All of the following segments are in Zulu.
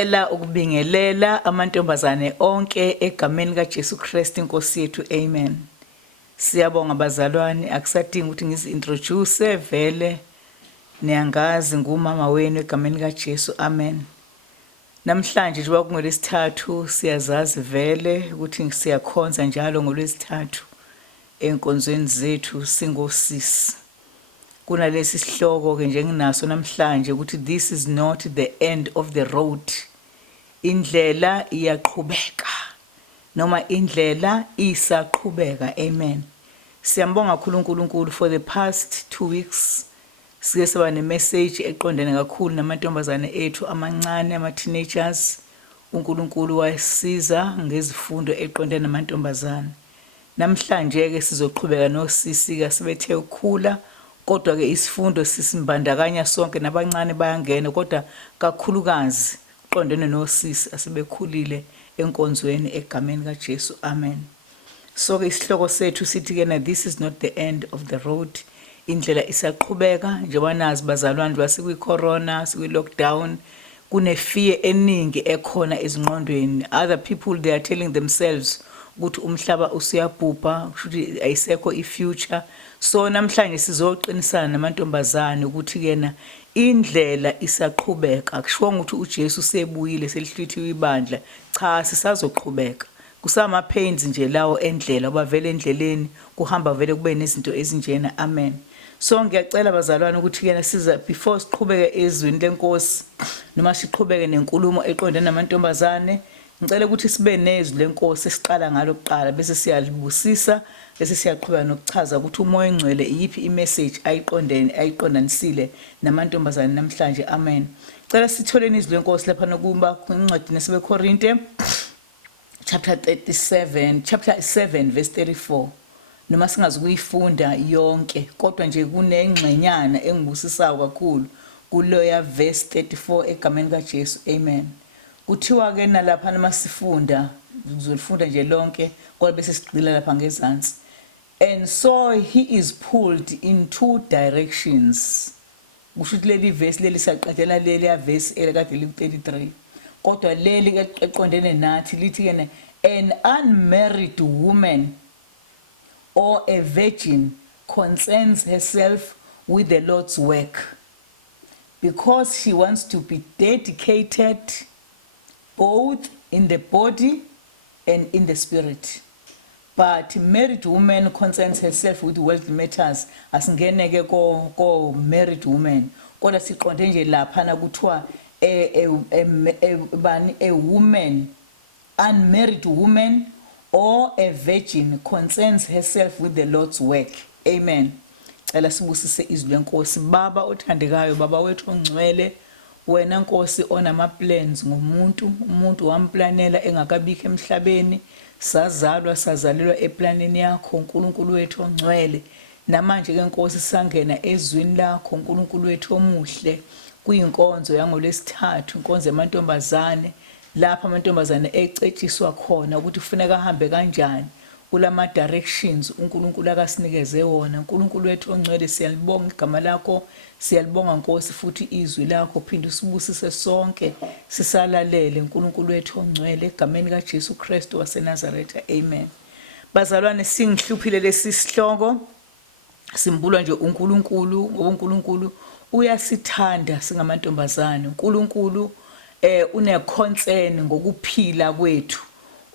Sicela ukubingelela amantombazane onke egameni kaJesu Kristu Inkosi yethu. Amen. Siyabonga bazalwane, akusadingi ukuthi ngizi-introduce, vele niyangazi ngumama wenu egameni kaJesu. Amen. Namhlanje njengoba kungoLwesithathu siyazazi vele ukuthi siyakhonza njalo ngoLwesithathu enkonzweni zethu singosisi. Kunalesi sihloko ke nje nginaso namhlanje ukuthi this is not the end of the road. Indlela iyaqhubeka noma indlela isaqhubeka. Amen. Siyambonga uNkulunkulu for the past 2 weeks. Sike saba ne-message eqondene kakhulu namantombazane ethu amancane, ama-teenagers. uNkulunkulu wasiza ngezifundo eqondene namantombazane. Namhlanje ke sizoqhubeka nosisi ke sebethe ukukhula, kodwa ke isifundo sisimbandakanya sonke, nabancane bayangena, kodwa kakhulukazi qondene nosisi asebekhulile enkonzweni egameni kaJesu. Amen. So ke isihloko sethu sithi ke na this is not the end of the road. Indlela isaqhubeka njengoba nazi bazalwane basikwi-corona, sikwi-lockdown, kune-fear eningi ekhona ezingqondweni. Other people they are telling themselves ukuthi umhlaba usuyabhubha, ukuthi ayisekho i-future. So namhlanje sizoqinisana namantombazane ukuthi kena indlela isaqhubeka. Akushiwo ukuthi uJesu sebuyile selihlwithiwe ibandla. Cha, sisazoqhubeka. Kusama pains nje lawo endlela, oba vele endleleni kuhamba vele kube nezinto ezinjena. Amen. So ngiyacela bazalwane ukuthi kena siza before siqhubeke ezweni lenkosi noma siqhubeke nenkulumo eqondene namantombazane, ngicela ukuthi sibe nezwi lenkosi esiqala ngalo kuqala bese siyalibusisa, bese siyaqhubeka nokuchaza ukuthi uMoya oNgcwele iyiphi imessage ayiqondanisile namantombazane namhlanje. Amen. Ngicela sitholeni izwi lenkosi lapha nokuba kwincwadi nasebeKorinte chapter 7 verse 34. Noma singazi kuyifunda yonke, kodwa nje kunengxenyana engibusisayo kakhulu kuloya verse 34 egameni kaJesu. Amen. Kuthiwa ke nalapha noma sifunda uzolifunda nje lonke kodwa bese sigcila lapha ngezansi. And so he is pulled in 2 directions. Kusho ukuthi leli verse leli saqedela leli ya verse elikade li-33. Kodwa leli eqondene nathi lithi ke an unmarried woman or a virgin concerns herself with the Lord's work because she wants to be dedicated both in the body and in the spirit. But married woman concerns herself with worldly matters. Asingeneke ko married woman, kodwa siqonde nje laphana kuthiwa a woman, unmarried woman or a virgin concerns herself with the Lord's work. Amen. Cela sibusise izwi lenkosi. Baba othandekayo, baba wethu ongcwele, wena Nkosi onama plans ngomuntu, umuntu wamplanela engakabikho emhlabeni, sazalelwa eplaneni yakho uNkulunkulu wethu ongcwele. Namanje ke Nkosi sangena ezwini lakho uNkulunkulu wethu omuhle, kuyinkonzo yangoLwesithathu, inkonzo yamantombazane, lapha amantombazane ecetshiswa khona ukuthi kufuneka ahambe kanjani kulama directions uNkulunkulu akasinikeze wona. uNkulunkulu wethu ongcwele, siyalibonga igama lakho, siyalibonga Nkosi futhi izwi lakho, phinde usibusise sonke sisalalele uNkulunkulu wethu ongcwele egameni kaJesu Kristu waseNazaretha. Amen. Bazalwane, singihluphile lesi sihloko, simbulwa nje uNkulunkulu ngoba uNkulunkulu uyasithanda singamantombazane. uNkulunkulu une-concern ngokuphila kwethu.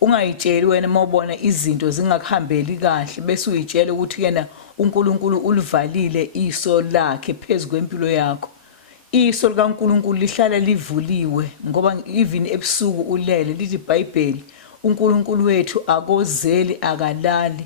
Ungayitsheli wena mawubona izinto zingakuhambeli kahle bese uyitshela ukuthi yena uNkulunkulu ulivalile iso lakhe phezu kwempilo yakho. Iso likaNkulunkulu lihlala livuliwe ngoba even ebusuku ulele, lithi iBhayibheli uNkulunkulu wethu akozeli akalali.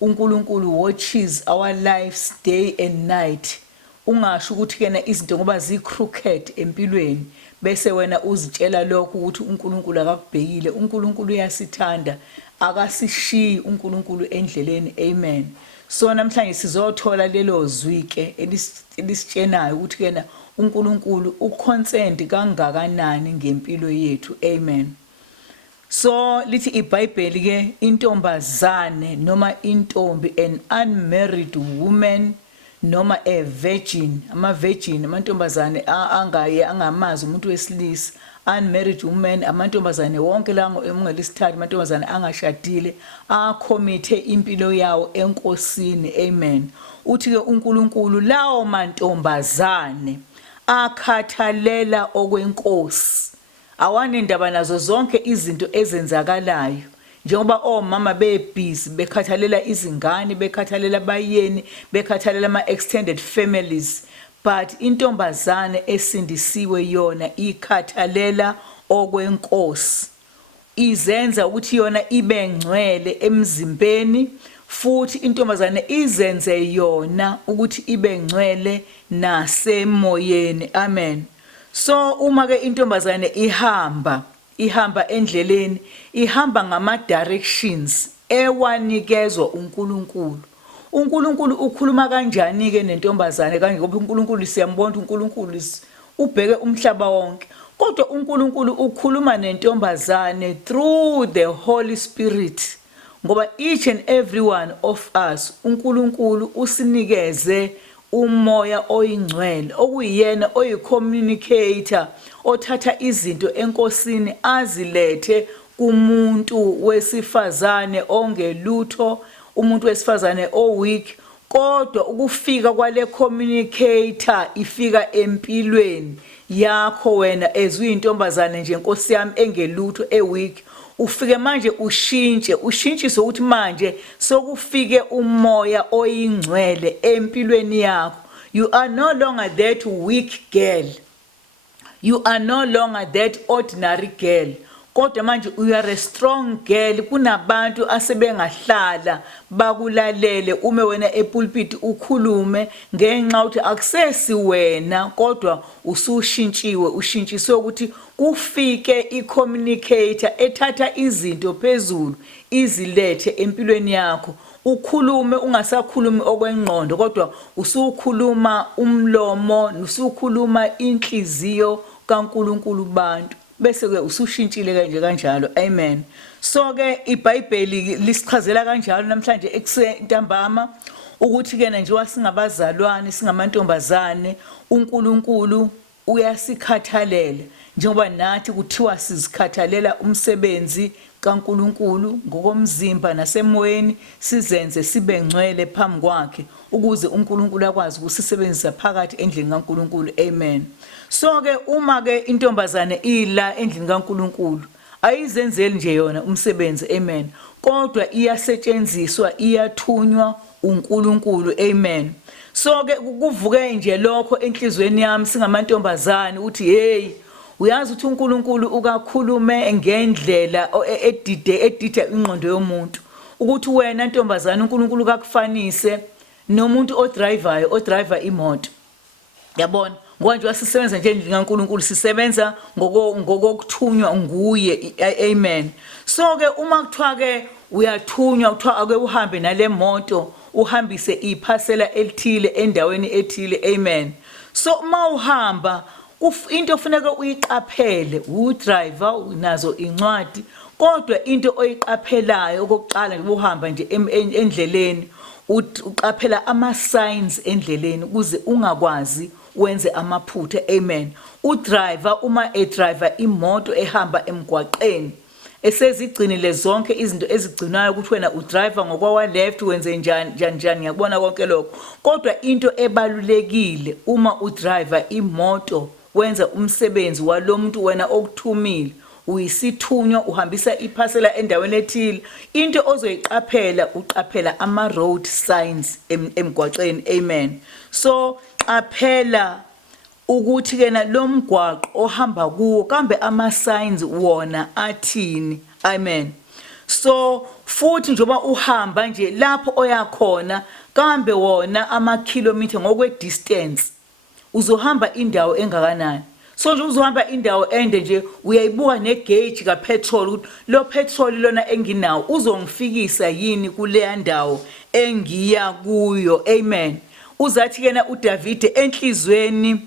uNkulunkulu watches our lives day and night. Ungasho ukuthi kena izinto ngoba zi-crooked empilweni bese wena uzitshela lokho ukuthi uNkulunkulu akakubhekile. uNkulunkulu uyasithanda, akasishiyi uNkulunkulu endleleni. Amen. So namhlanje sizothola lelo zwi ke elisitshenayo ukuthi kena uNkulunkulu uconcerned kangakanani ngempilo yethu. Amen. So lithi iBhayibheli ke intombazane noma intombi, an unmarried woman noma a virgin, ama-virgin, amantombazane angamazi umuntu wesilisa, unmarried women, amantombazane wonke la ngelisithathu amantombazane angashadile akhomithe impilo yawo enkosini. Amen. Uthi ke uNkulunkulu lawo mantombazane akhathalela okwenkosi, awanendaba nazo zonke izinto ezenzakalayo, njengoba omama bebhizi bekhathalela izingane, bekhathalela abayeni, bekhathalela ama-extended families, but intombazane esindisiwe yona ikhathalela okwenkosi, izenza ukuthi yona ibe ngcwele emzimbeni, futhi intombazane izenze yona ukuthi ibe ngcwele nasemoyeni. Amen. So uma ke intombazane ihamba endleleni, ihamba ngama directions ewanikezwa uNkulunkulu. uNkulunkulu ukhuluma kanjani ke nentombazane kanje, ngoba uNkulunkulu siyambona uNkulunkulu ubheke umhlaba wonke, kodwa uNkulunkulu ukhuluma nentombazane through the Holy Spirit, ngoba each and every one of us uNkulunkulu usinikeze umoya oyingcwele okuyiyena oyi-communicator othatha izinto enkosini azilethe kumuntu wesifazane ongelutho, umuntu wesifazane oweak, kodwa ukufika kwale communicator ifika empilweni yakho wena ezuyintombazane nje Nkosi yami engelutho eweak. Ufike manje ushintshiswe ukuthi manje sokufike umoya oyingcwele empilweni yakho. You are no longer that weak girl, you are no longer that ordinary girl, kodwa manje you are a strong girl. Kunabantu asebengahlala bakulalele uma wena epulpit ukhulume ngenxa ukuthi akusesi wena, kodwa ushintshiswe ukuthi kufike i-communicator ethatha izinto phezulu izilethe empilweni yakho. Ukhulume ungasakhulumi okwengqondo, kodwa usukhuluma umlomo, usukhuluma inhliziyo kaNkulunkulu kubantu, bese ke usushintshile kanjalo. Amen. So ke iBhayibheli lisichazela kanjalo namhlanje ekusentambama ukuthi ke njengoba singabazalwane, singamantombazane, uNkulunkulu uyasikhathalela, njengoba nathi kuthiwa sizikhathalela umsebenzi kaNkulunkulu ngokomzimba nasemoyeni, sizenze sibe ngcwele phambi kwakhe ukuze uNkulunkulu akwazi ukusisebenzisa phakathi endlini kaNkulunkulu. Amen. So ke uma ke intombazane ila endlini kaNkulunkulu ayizenzeli nje yona umsebenzi. Amen. Kodwa iyasetshenziswa, iyathunywa uNkulunkulu. Amen. So ke kuvuke nje lokho enhlizweni yami singamantombazane uthi hey, uyazi ukuthi uNkulunkulu ukakhulume ngendlela edida ingqondo yomuntu, ukuthi wena ntombazane uNkulunkulu kakufanise nomuntu odriver imoto. Yabona, ngoba nje wasisebenza nje endlini kaNkulunkulu, sisebenza ngokuthunywa nguye. Amen. So ke uma kuthiwa ke uyathunywa, kuthiwa ake uhambe nale moto uhambise iphasela elithile endaweni ethile. Amen. So uma uhamba into ofuneka uyiqaphele, udriver nazo incwadi, kodwa into oyiqaphelayo okokuqala nje uhamba nje endleleni, uqaphela ama signs endleleni ukuze ungakwazi wenze amaphutha. Amen. Udriver uma edriver imoto ehamba emgwaqeni esezigcinile zonke izinto ezigcinayo ukuthi wena udriver ngokwawa left wenze njani ngiyabona konke lokho, kodwa into ebalulekile uma udriver imoto wenza umsebenzi walomuntu wena okuthumile, uyisithunywa uhambisa iphasela endaweni ethile, into ozoyiqaphela uqaphela ama road signs emgwaqeni. Amen. So qaphela ukuthi kena lo mgwaqo ohamba kuwo kambe ama signs wona athini. Amen. So futhi njoba uhamba nje lapho oyakhona kambe wona ama kilometer ngokwe distance uzohamba indawo engakanani. So nje uzohamba indawo ende nje uyayibuka negauge kapetrol ukuthi lo petrol lona enginawo uzongifikisa yini kule ndawo engiya kuyo. Amen. Uzathi kena uDavid enhlizweni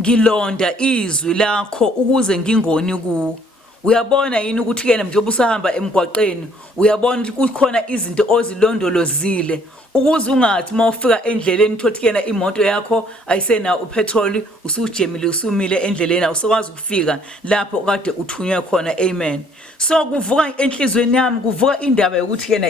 ngilonda izwi lakho ukuze ngingoni kuwo. Uyabona yini ukuthi kena njengoba usahamba emgwaqeni uyabona ukuthi kukhona izinto ozilondolozile ukuze ungathi mawufika endleleni thothi kena imoto yakho ayisena upetrol usujemile usumile endleleni awusakwazi ukufika lapho kade uthunywe khona. Amen. So kuvuka enhlizweni yami kuvuka indaba yokuthi kena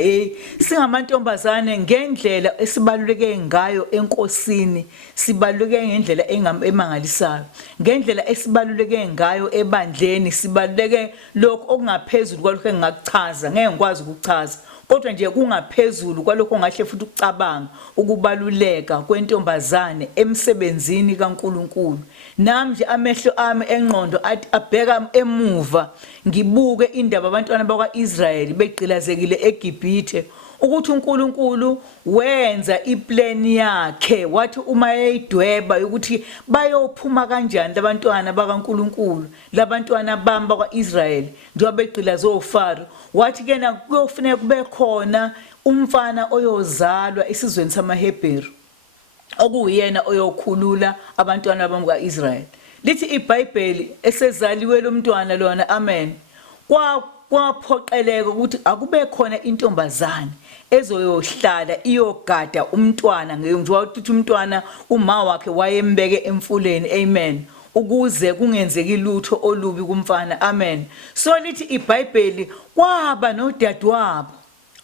singamantombazane ngendlela esibaluleke ngayo enkosini sibaluleke ngendlela emangalisayo, ngendlela esibaluleke ngayo ebandleni sibaluleke lokho okungaphezulu kwalokho engakuchaza ngeke ngikwazi ukuchaza, kodwa nje kungaphezulu kwalokho ongahle futhi ukucabanga ukubaluleka kwentombazane emsebenzini kaNkuluNkulu. Nami nje amehlo ami engqondo athi abheka emuva ngibuke indaba abantwana bakwaIsrayeli begqilazekile eGibhithe ukuthi uNkulunkulu wenza iplan yakhe wathi uma eyidweba ukuthi bayophuma kanjani labantwana bakaNkulunkulu labantwana bami bakwaIsrayeli njengoba begqilaze uFaro, wathi kena kuyofuneka kube khona umfana oyozalwa esizweni samaHebheru okuyena oyokhulula abantwana bami kaIsrayeli. Lithi iBhayibheli esezaliwe lo mntwana lona, amen, kwaphoqeleka ukuthi akube khona intombazane ezoyohlala iyogada umntwana njengoba ukuthi umntwana uma wakhe wayembeke emfuleni, amen, ukuze kungenzeki lutho olubi kumfana, amen. So lithi iBhayibheli kwaba nodadewabo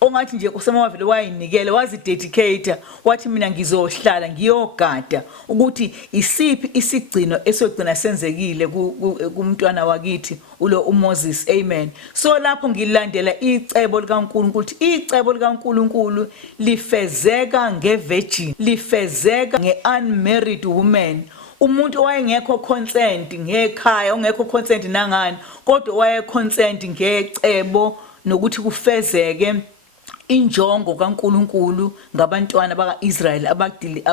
ongathi nje uSamawavile wayinikela wazidedicate wathi mina ngizohlala ngiyogada ukuthi isiphi isigcino esogcina senzekile kumntwana wakithi ulo uMoses, amen. So lapho ngilandela icebo likaNkulunkulu ukuthi icebo likaNkulunkulu lifezeka ngevirgin, lifezeka ngeunmarried woman, umuntu wayengekho consent ngekhaya ongekho consent nangani kodwa waye consent ngecebo nokuthi kufezeke injongo kaNkulunkulu ngabantwana bakaIsrayeli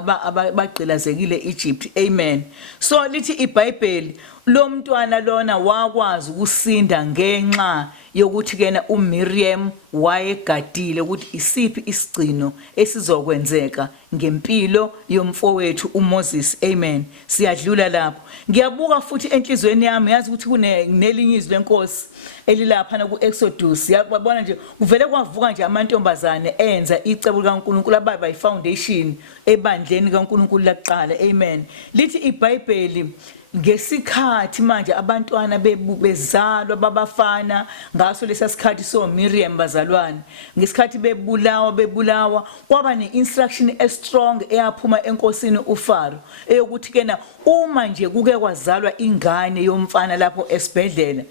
abagqilazekile eEgypt, amen. So lithi iBhayibheli lo mntwana lona wakwazi ukusinda ngenxa yokuthi kena uMiriam wayegadile ukuthi isiphi isigcino esizokwenzeka ngempilo yomfowethu uMoses, amen. Siyadlula lapho ngiyabuka futhi enhlizweni yami yazi ukuthi kunelinye izwi lenkosi elilapha kuExodus, yabona nje kuvele kwavuka nje amantombazane enza icebo likaNkulunkulu ababa ifoundation ebandleni kaNkulunkulu laqala, amen. Lithi iBhayibheli ngesikhathi manje abantwana bezalwa babafana ngaso lesasikhathi so Miriam bazalwane ngesikhathi bebulawa kwaba neinstruction estrong eyaphuma enkosini uFaro eyokuthi kena uma nje kuke kwazalwa ingane yomfana lapho esibhedlela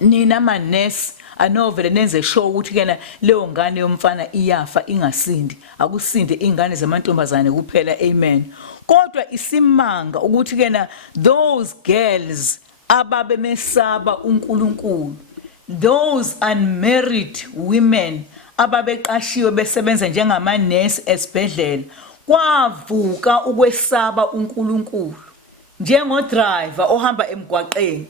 nina manesi anovele nenze show ukuthi kena leyo ngane yomfana iyafa ingasindi, akusinde ingane zamantombazane kuphela, amen. Kodwa isimanga ukuthi kena those girls ababemesaba uNkulunkulu, those unmarried women ababeqashiwe besebenza njengamanesi esibhedlela kwavuka ukwesaba uNkulunkulu. Njengodriver ohamba emgwaqeni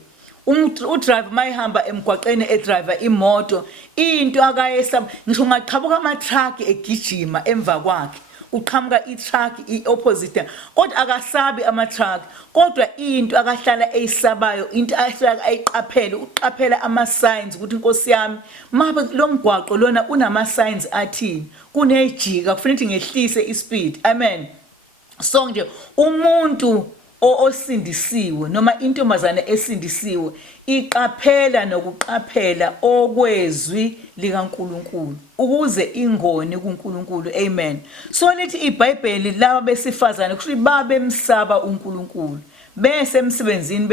udriver mayihamba emgwaqeni edriver imoto into akayesaba ngisho ungaqhabuka ama-truck egijima emva kwakhe uqhamuka i-truck i-opposite kodwa akasabi ama-truck kodwa into akahlala eyisabayo into ahlala ayiqaphele uqaphela ama-signs ukuthi inkosi yami mabe lo mgwaqo lona unama-signs athini kunejika kufanele ngehlise ispeed, amen. So nje umuntu osindisiwe noma intombazane esindisiwe iqaphela nokuqaphela okwezwi likaNkulunkulu ukuze ingone kuNkulunkulu, amen. So lithi iBhayibheli laba besifazane kuthi babemsaba uNkulunkulu bese emsebenzini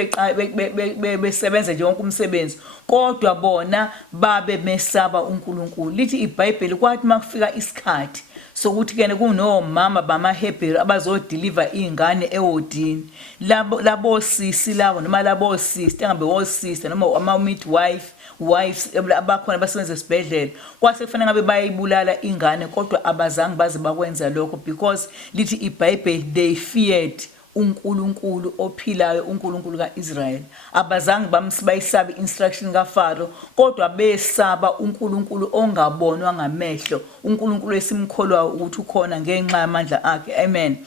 besebenza nje wonke umsebenzi kodwa bona babemesaba uNkulunkulu. Lithi iBhayibheli kwathi makufika isikhathi sokuthi kene kunomama bamaHebheru abazodeliver ingane ewodini labo sisi labo noma labo sister engabe wosister noma ama midwife wives abakhona basebenza esibhedlela kwase kufanele ngabe bayibulala ingane kodwa abazange baze bakwenza lokho because lithi iBhayibheli they feared uNkulunkulu ophilayo uNkulunkulu kaIsrayeli abazange bayisaba instruction kaFaro kodwa besaba uNkulunkulu ongabonwa ngamehlo uNkulunkulu esimkholwa ukuthi ukhona ngenxa yamandla akhe, amen.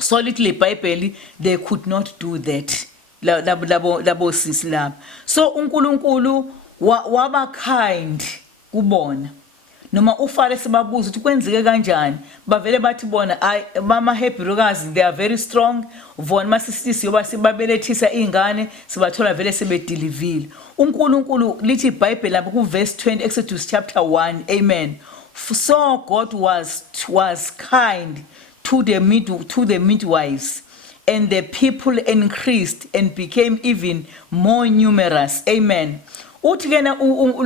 So lithi iBhayibheli they could not do that labo sisi labo. So uNkulunkulu waba kind kubona noma ufale sibabuza ukuthi kwenzeke kanjani bavele bathi bona mama Hebrews they are very strong vona masisisi yoba sibabelethisa izingane sibathola vele sebedilivile uNkulunkulu lithi iBhayibheli lapha ku verse 20 Exodus chapter 1 amen so God was kind to the midwives and the people increased and became even more numerous amen uthi kena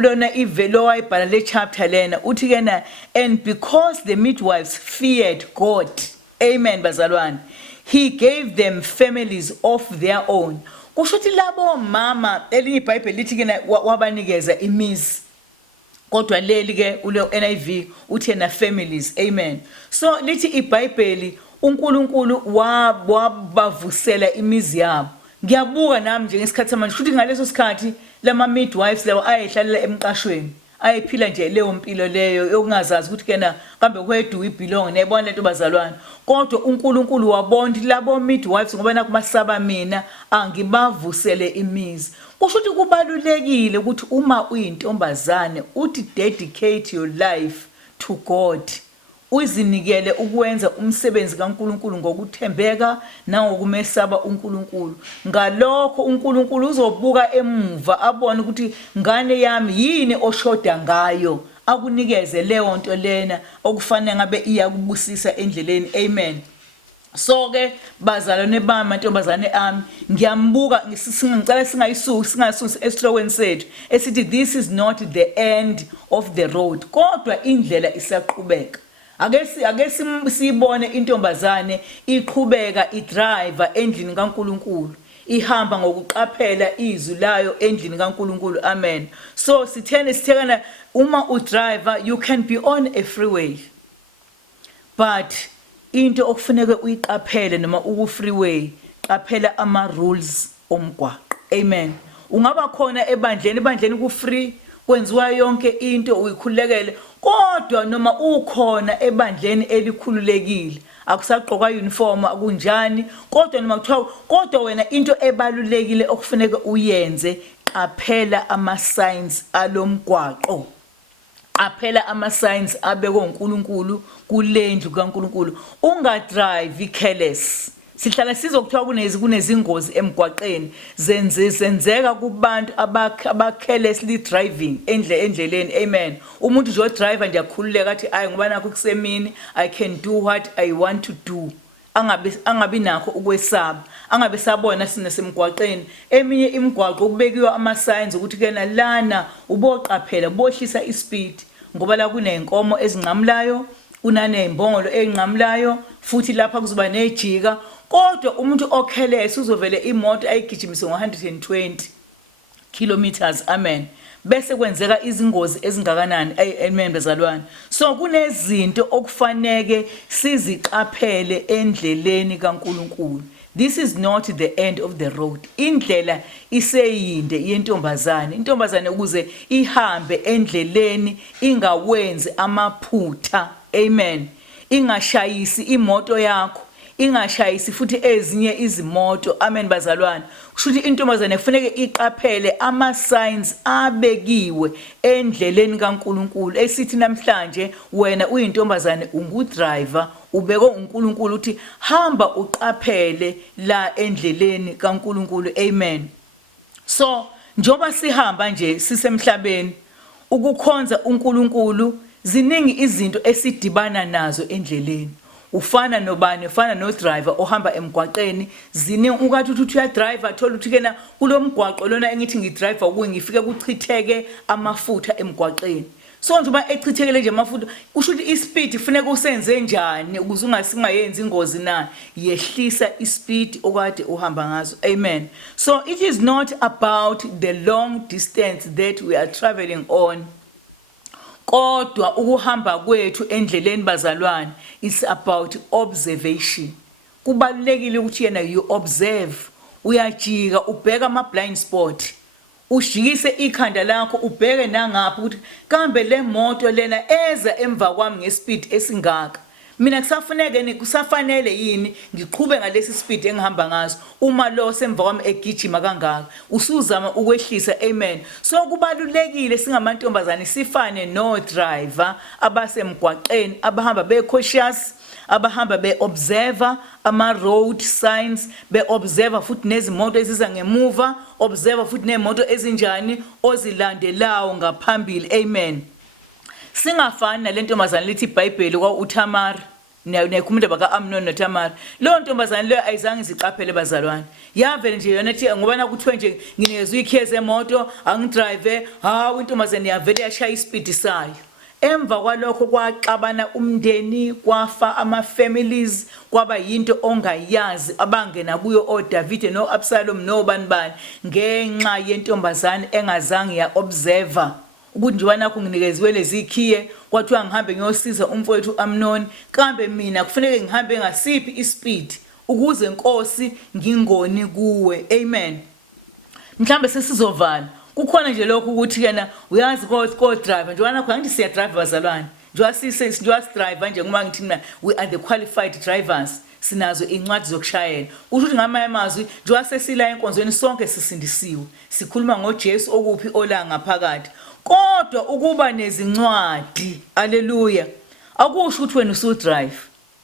lona ivelo wayibhala le chapter lena uthi kena and because the midwives feared God amen bazalwane he gave them families of their own kusho ukuthi labo mama elinye iBhayibheli lithi kena wabanikeza imizi kodwa leli ke ule NIV uthi na families amen so lithi iBhayibheli uNkulunkulu wabavusela imizi yabo ngiyabuka nami nje ngesikhathi samanje futhi ngaleso sikhathi lama midwives lawo ayehlalela emqashweni ayephila nje leyo mpilo leyo yokungazazi ukuthi kena kambe where do we belong nebona lento bazalwane kodwa uNkulunkulu wabona labo midwives ngoba nakumasaba mina angibavusele imizi kusho ukuthi kubalulekile ukuthi uma uyintombazane uthi dedicate your life to God uzinikele ukwenza umsebenzi kaNkulunkulu ngokuthembeka nangokumesaba uNkulunkulu ngalokho uNkulunkulu uzobuka emuva abone ukuthi ngane yami yini oshoda ngayo akunikeze leyo nto lena okufanele ngabe iyakubusisa endleleni amen so ke bazalwane bami mantombazane ami ngiyambuka ngicela singayisusi esihlokweni sethu esithi this is not the end of the road kodwa indlela isaqhubeka ake sibone intombazane iqhubeka idriver endlini kaNkulunkulu ihamba ngokuqaphela izwi layo endlini kaNkulunkulu amen so sithekana uma udriver you can be on a freeway but into okufuneka uyiqaphele noma freeway qaphela ama rules omgwaqo amen ungaba khona ebandleni ku free kwenziwa yonke into uyikhulekele kodwa noma ukhona ebandleni elikhululekile akusagqoka uniform akunjani kodwa noma kuthiwa kodwa wena into ebalulekile okufuneka uyenze qaphela ama signs alomgwaqo qaphela ama signs abekwe uNkulunkulu kulendlu kaNkulunkulu ungadrive careless sihlala sizokuthiwa kunezingozi emgwaqeni zenzeka kubantu carelessly driving endleleni amen umuntu nje odriver nje akhululeka athi ayi ngoba nakho kusemini I can do what I want to do angabi nakho ukwesaba angabe sabona sinesemgwaqeni eminye imigwaqo kubekiwe ama signs ukuthi kena lana uboqaphela bohlisa ispeed ngoba la kunenkomo ezinqamlayo unanezimbongolo ezinqamlayo futhi lapha kuzoba nejika kodwa umuntu okhelese uzovele imoto ayigijimise ngo120 kilometers amen bese kwenzeka izingozi ezingakanani amen bezalwane so kunezinto okufanele siziqaphele endleleni kaNkulunkulu this is not the end of the road indlela iseyinde yentombazane intombazane ukuze ihambe endleleni ingawenzi amaphutha amen ingashayisi imoto yakho ingashayisi futhi ezinye izimoto amen bazalwane kusho ukuthi intombazane kufanele iqaphele ama signs abekiwe endleleni kaNkulunkulu esithi namhlanje wena uyintombazane ungudriver ubeke uNkulunkulu uthi hamba uqaphele la endleleni kaNkulunkulu amen so njoba sihamba nje sisemhlabeni ukukhonza uNkulunkulu ziningi izinto esidibana nazo endleleni ufana nobani ufana no driver ohamba emgwaqeni ziningi ukathi uthi uya driver thola ukuthi kena kulomgwaqo lona engithi ngidriver ngifike kuchitheke amafutha emgwaqeni so njengoba echithekele nje amafutha kusho ukuthi ispeed kufanele usenze njani ukuze ungayenzi ingozi na yehlisa ispeed okade uhamba ngazo amen so it is not about the long distance that we are traveling on kodwa ukuhamba kwethu endleleni bazalwane is about observation kubalulekile ukuthi yena you observe uyajika ubheka ama blind spot ujikise ikhanda lakho ubheke nangapha ukuthi kambe le moto lena eza emva kwami ngespeed esingaka mina kusafanele yini ngiqhube ngalesi speed engihamba ngaso uma lo semva kwami egijima kangaka usuzama ukwehlisa amen. So kubalulekile singamantombazane sifane no driver abasemgwaqeni abahamba be cautious, abahamba be observer ama road signs, be observer futhi nezimoto eziza ngemuva, observer futhi nemoto ezinjani ozilandelayo ngaphambili amen. Singafani nalentombazane lithi iBhayibheli kwa uThamar nekhuluma indaba kaAmnon noThamar. Lo ntombazane leyo ayizange ziqaphele bazalwane. Yavele nje yona ethi ngoba nakuthiwe nje nginikezwe ikhezi emoto angidrive, hawu intombazane yavele yashaya ispeed sayo. Emva kwalokho kwaxabana umndeni, kwafa ama families, kwaba yinto ongayazi abangena kuyo oDavid noAbsalom nobanibani ngenxa yentombazane engazange ya observer ukuthi nje wanakho nginikezwe lezi ikhiye kwathiwa ngihambe ngiyosiza umfowethu Amnon, kambe mina kufanele ngihambe ngasiphi ispeed ukuze inkosi ngingoni kuwe amen. Mhlambe sesizovala kukhona nje lokho ukuthi yena uyazi ko driver nje wanakho ngithi siya drive bazalwane nje driver nje ngoba ngithi mina we are the qualified drivers, sinazo incwadi zokushayela. Ukuthi ngamanye amazwi nje sesila enkonzweni sonke sisindisiwe, sikhuluma ngoJesu okuphi ola ngaphakathi. Kodwa ukuba nezincwadi haleluya akusho ukuthi wena usudrive.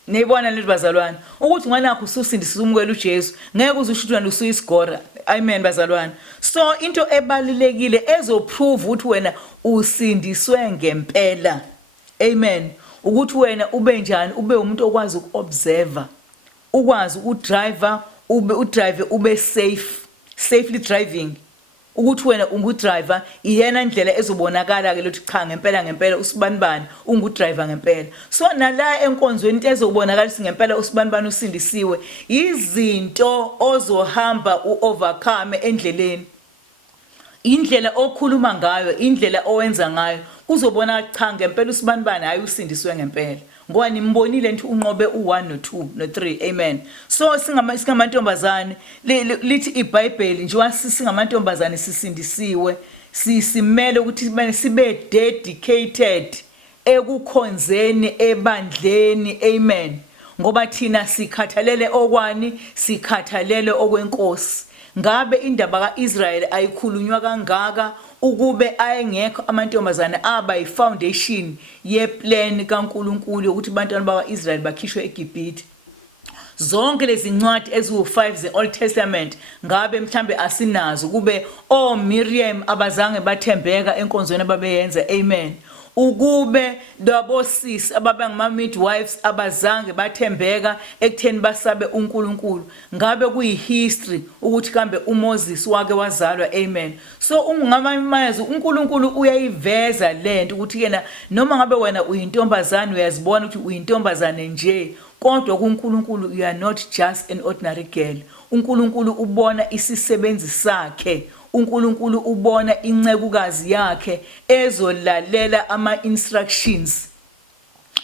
Niyibona leli bazalwane ukuthi ngwanakho ususindiswa umkwela uJesu ngeke uzusho ukuthi wena usuyisigora amen bazalwane. So into ebalulekile ezoprove ukuthi wena usindiswe ngempela amen ukuthi wena ube njani, ube umuntu okwazi ukuobserver, ukwazi udriver, udrive ube safely driving, ukuthi wena ungudriver iyena ndlela ezobonakala ke lokuthi cha ngempela usibanibani ungudriver ngempela. So nala enkonzweni into ezobonakala ngempela usibanibani usindisiwe izinto ozohamba uovercome endleleni, indlela okhuluma ngayo, indlela owenza ngayo kuzobona cha ngempela usibanibani hayi usindiswe ngempela ngoba nimbonile nti unqobe u1 no2 no3 amen. So singamantombazane lithi iBhayibheli nje singamantombazane sisindisiwe sisimele ukuthi sibe dedicated ekukhonzeni ebandleni amen, ngoba thina sikhathalele okwani, sikhathalele okwenkosi. Ngabe indaba kaIsrael ayikhulunywa kangaka ukube ayengekho amantombazane aba yifoundation yeplan kaNkulunkulu ukuthi abantwana bakwaIsrael bakhishwe eGibhithe. Zonke lezi ncwadi eziwu5 ze-Old Testament ngabe mhlambe asinazo kube Miriam abazange bathembeka enkonzweni ababeyenza amen. Ukube labosisi ababangama midwives abazange bathembeka ekutheni basabe uNkulunkulu ngabe kuyihistory ukuthi kambe uMoses wake wazalwa amen. So ungamamazi uNkulunkulu uyayiveza lento ukuthi yena noma ngabe wena uyintombazane uyazibona ukuthi uyintombazane nje, kodwa kuNkulunkulu you are not just an ordinary girl. uNkulunkulu ubona isisebenzi sakhe, uNkulunkulu ubona incekukazi yakhe ezolalela ama instructions.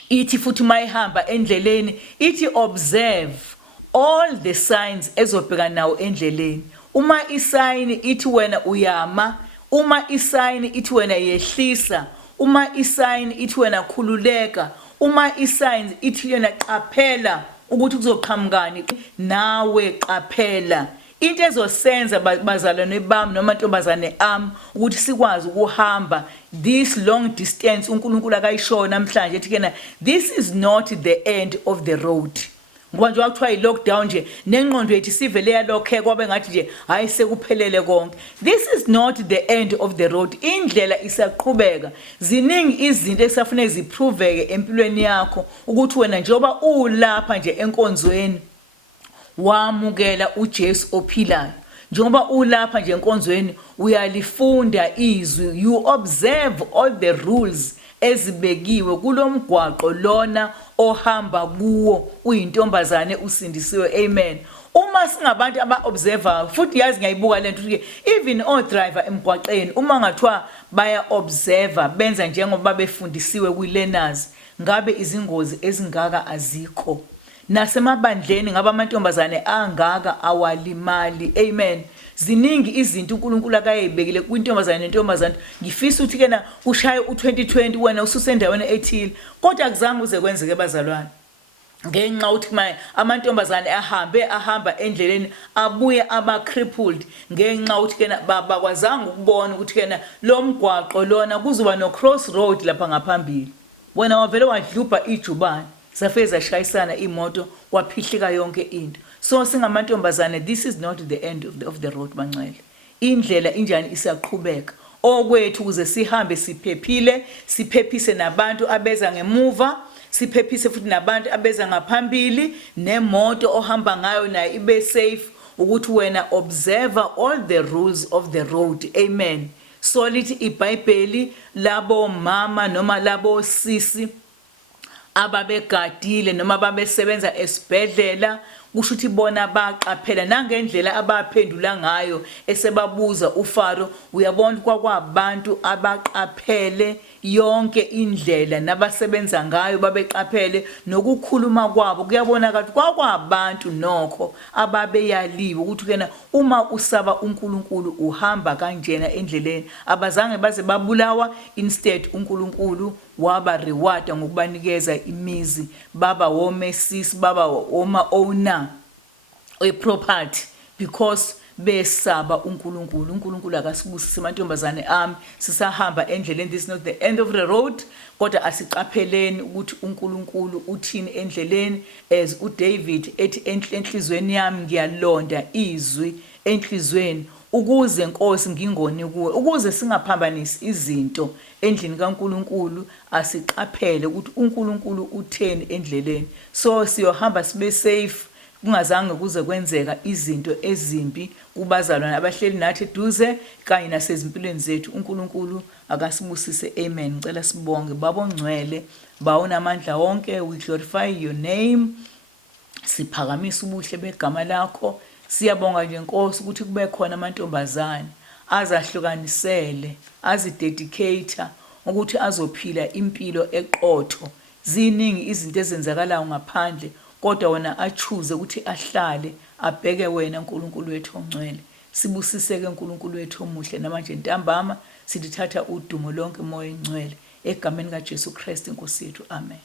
Ithi futhi mayihamba endleleni ithi observe all the signs ezobheka nawo endleleni. Uma isign ithi wena uyama, uma isign ithi wena yehlisa, uma isign ithi wena khululeka, uma isigns ithi yena qaphela ukuthi kuzoqhamukani nawe qaphela. Into ezosenza bazalwane bami noma ntombazane ami ukuthi sikwazi ukuhamba this long distance uNkulunkulu akayisho namhlanje ethi kena this is not the end of the road. Ngoba nje wakuthiwa i-lockdown nje nengqondo yethu sivele yalokhe kwabe ngathi nje hayi sekuphelele konke. This is not the end of the road. Indlela isaqhubeka. Ziningi izinto esafuneka ziproveke empilweni yakho ukuthi wena njengoba ulapha nje enkonzweni wamukela uJesu ophilayo, njengoba ulapha nje enkonzweni uyalifunda izwi, you observe all the rules ezibekiwe kulomgwaqo lona ohamba kuwo uyintombazane usindisiwe amen. Uma singabantu aba-observer futhi yazi ngiyayibuka lento ukuthi even o-driver emgwaqeni uma ngathiwa baya-observer benza njengoba befundisiwe kwi-learners ngabe izingozi ezingaka azikho. Nasemabandleni ngaba amantombazane angaka awalimali amen. Ziningi izinto uNkulunkulu akayibekile kwintombazane nentombazane. Ngifisa ukuthi kena ushaye u2020 wena ususendaweni ethile kodwa akuzange uze kwenzeke bazalwane. ngenxa ukuthi amantombazane ahamba endleleni abuye aba-crippled ngenxa ukuthi kena bakwazanga ukubona ukuthi kena lo mgwaqo lona kuzoba no-crossroad lapha ngaphambili. Wena wavele wadlubha ijubane zafike zashayisana imoto kwaphihlika yonke into. So singamantombazane, this is not the end of the road Bangcwele. Indlela injani isaqhubeka okwethu ukuze sihambe siphephile, siphephise nabantu abeza ngemuva, siphephise futhi nabantu abeza ngaphambili, nemoto ohamba ngayo nayo ibe safe ukuthi wena observe all the rules of the road. Amen. So lithi iBhayibheli labo mama noma labo sisi ababegadile noma babesebenza esibhedlela kusho ukuthi bona baqaphela nangendlela abaphendula ngayo esebabuza uFaro. Uyabona kwakwabantu abaqaphele yonke indlela nabasebenza ngayo babeqaphele nokukhuluma kwabo kuyabona kathi kwakwabantu nokho ababeyaliwe ukuthi kena uma usaba uNkulunkulu uhamba kanjena endleleni. Abazange baze babulawa, instead uNkulunkulu waba reward ngokubanikeza imizi, baba womesis, baba woma owner property because besaba uNkulunkulu. uNkulunkulu akasibusise mantombazane ami sisahamba endleleni. This is not the end of the road, kodwa asiqapheleni ukuthi uNkulunkulu uthini endleleni. As uDavid ethi enhlizweni yami ngiyalonda izwi enhlizweni ukuze Nkosi ngingoni kuwe. Ukuze singaphambanisi izinto endlini kaNkulunkulu asiqaphele ukuthi uNkulunkulu utheni endleleni. So siyohamba sibe safe kungazange kuze kwenzeka izinto ezimbi kubazalwane abahleli nathi eduze kanye nasezimpilweni zethu. uNkulunkulu akasibusise. Amen. Ngicela sibonge Baba ongcwele, bawunamandla wonke, we glorify your name, siphakamisa ubuhle begama lakho. Siyabonga nje Nkosi ukuthi kube khona amantombazane azahlukanisele, azidedicate ukuthi azophila impilo eqotho. Ziningi izinto ezenzakalayo ngaphandle kodwa wena achoose ukuthi ahlale abheke wena uNkulunkulu wethu ongcwele. Sibusiseke uNkulunkulu wethu omuhle namanje ntambama silithatha udumo lonke moya engcwele egameni kaJesu Kristu Nkosi yethu. Amen.